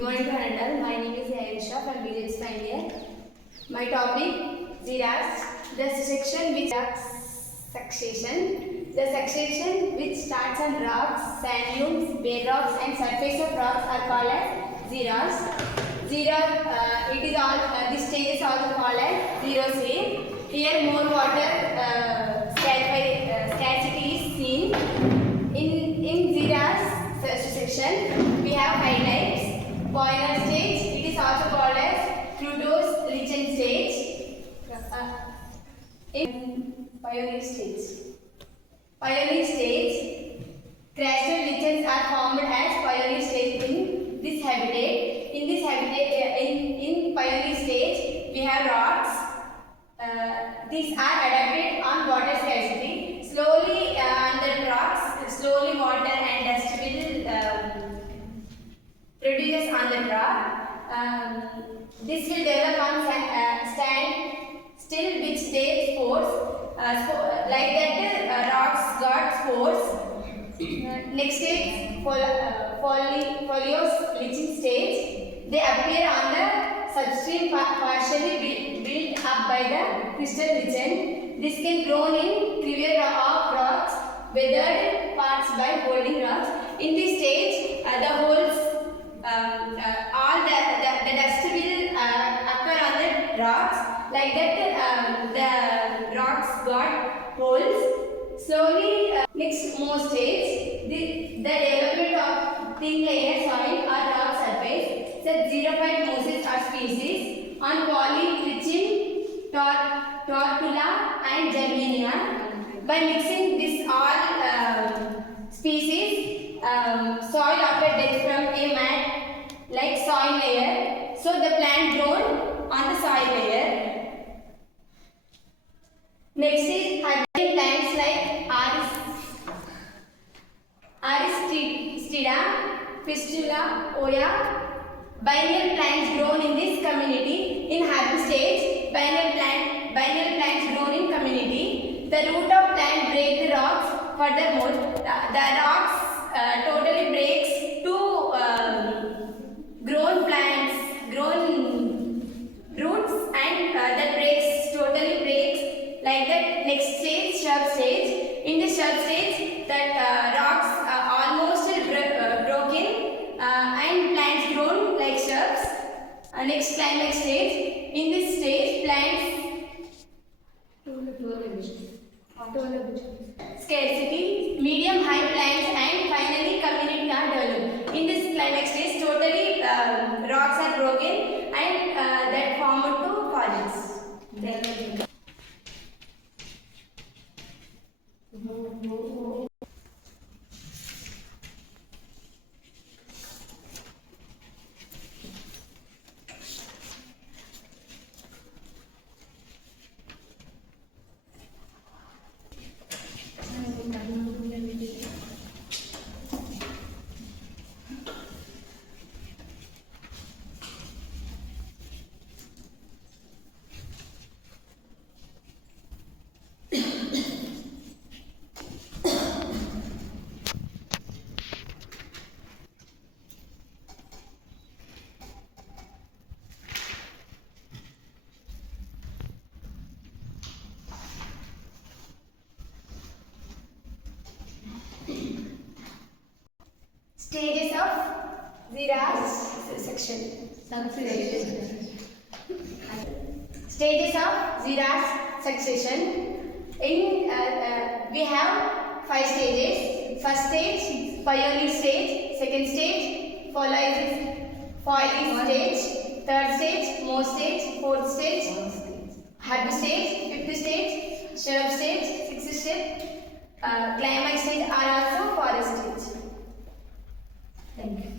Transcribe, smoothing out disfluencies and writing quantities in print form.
morning to Anandal. My name is Ayesha from BJ's final year. My topic, xeras, the section which succession. The succession which starts on rocks, sand dunes, bare rocks and surface of rocks are called as xeras. It is all this stage is also called as xerosphere. Here more water scarcity is seen. In xeras section we have highlights. Pioneer stage, it is also called as Pluto's-Lichen stage. In Pioneer stage. Pioneer stage, crustal lichens are formed as Pioneer stage in this habitat. In this habitat, in Pioneer stage, we have rocks. These are adapted on water scarcity. Slowly on the rocks, slowly water and dust will produces on the rock. This will develop on stand still which stays spores. Like that rocks got spores. Next stage, foliose leaching stage. They appear on the substrate partially built up by the crystal lichen. This can grow in trivial of rocks, weathered parts by holding rocks. In this stage, the holes all the dust will occur on the rocks. Like that the rocks got holes. Slowly next more stage, the development of thin layer soil or rock surface. Such xerophyte mosses are species on polytrichine, tortula and germania. By mixing this all species, soil after death from a mat like soil layer, so the plant grown on the soil layer. Next is hybrid plants like Aristida, Fistula, Oya. Biennial plants grown in this community. In hybrid stage, biennial plants grown in community. The root of plant break the rocks. Furthermore, the rocks totally breaks to grown plants, grown roots, and that totally breaks. Like that, next stage, shrub stage. In the shrub stage, that rocks are almost broken and plants grown like shrubs. Next climax stage. In this stage, plants scarcity, medium high plants, and finally community are developed. In this climax stage, totally rocks are broken and that formed to forests. Stages of xeras section. Stages of xeras succession. In we have 5 stages. First stage, pioneer stage. Second stage, foliage stage. Third stage, moss stage. Fourth stage, herb stage. Fifth stage, shrub stage. Sixth stage, climax stage are also forest stage. Thank you.